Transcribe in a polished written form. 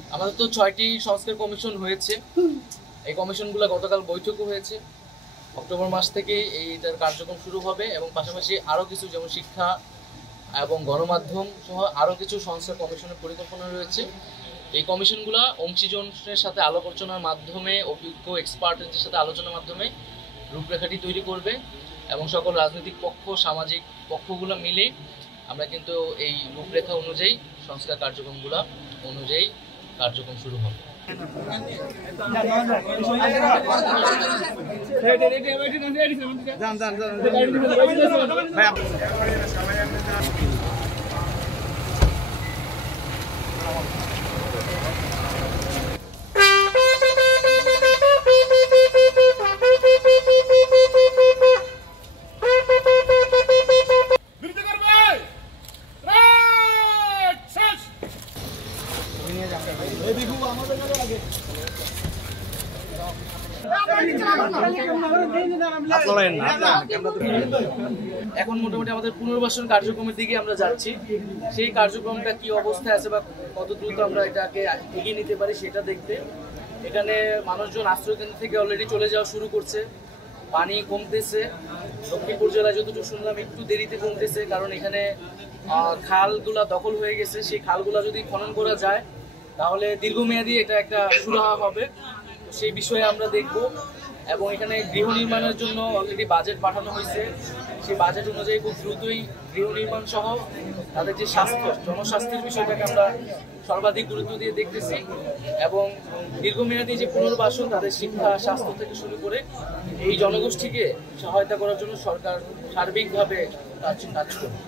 আমাদের তো 6টি সংস্কার কমিশন হয়েছে। এই কমিশনগুলো গতকাল বৈঠকও হয়েছে। অক্টোবর মাস থেকে এইটার কার্যক্রম শুরু হবে এবং পাশাপাশি আরও কিছু যেমন শিক্ষা এবং গণমাধ্যম সহ আরও কিছু সংস্কার কমিশনের পরিকল্পনা রয়েছে। এই কমিশনগুলো অংশীজনের সাথে আলোচনার মাধ্যমে, অভিজ্ঞ এক্সপার্টদের সাথে আলোচনার মাধ্যমে রূপরেখাটি তৈরি করবে এবং সকল রাজনৈতিক পক্ষ, সামাজিক পক্ষগুলো মিলে আমরা কিন্তু এই রূপরেখা অনুযায়ী সংস্কার কার্যক্রমগুলো অনুযায়ী কার্যক্রম শুরু হবে। এখন মোটামুটি আমাদের পুনর্বাসন কার্যক্রমের দিকে আমরা যাচ্ছি। সেই কার্যক্রমটা কি অবস্থায় আছে বা কত দ্রুত আমরা এটাকে এগিয়ে নিতে পারি সেটা দেখতে এখানে মানুষজন আশ্রয়কেন্দ্র থেকে অলরেডি চলে যাওয়া শুরু করছে। পানি কমতেছে, লক্ষ্মীপুর জেলায় যতটুকু শুনলাম একটু দেরিতে কমতেছে, কারণ এখানে খালগুলা দখল হয়ে গেছে। সেই খালগুলা যদি খনন করা যায় তাহলে দীর্ঘমেয়াদী এটা একটা সুরাহা হবে। সেই বিষয়ে আমরা দেখব এবং এখানে গৃহ নির্মাণের জন্য অলরেডি বাজেট পাঠানো হয়েছে। সেই বাজেট অনুযায়ী খুব দ্রুতই গৃহ নির্মাণ সহ তাদের যে স্বাস্থ্য, জনস্বাস্থ্যের বিষয়টাকে আমরা সর্বাধিক গুরুত্ব দিয়ে দেখতেছি এবং দীর্ঘমেয়াদী যে পুনর্বাসন, তাদের শিক্ষা, স্বাস্থ্য থেকে শুরু করে এই জনগোষ্ঠীকে সহায়তা করার জন্য সরকার সার্বিকভাবে কাজ করবে।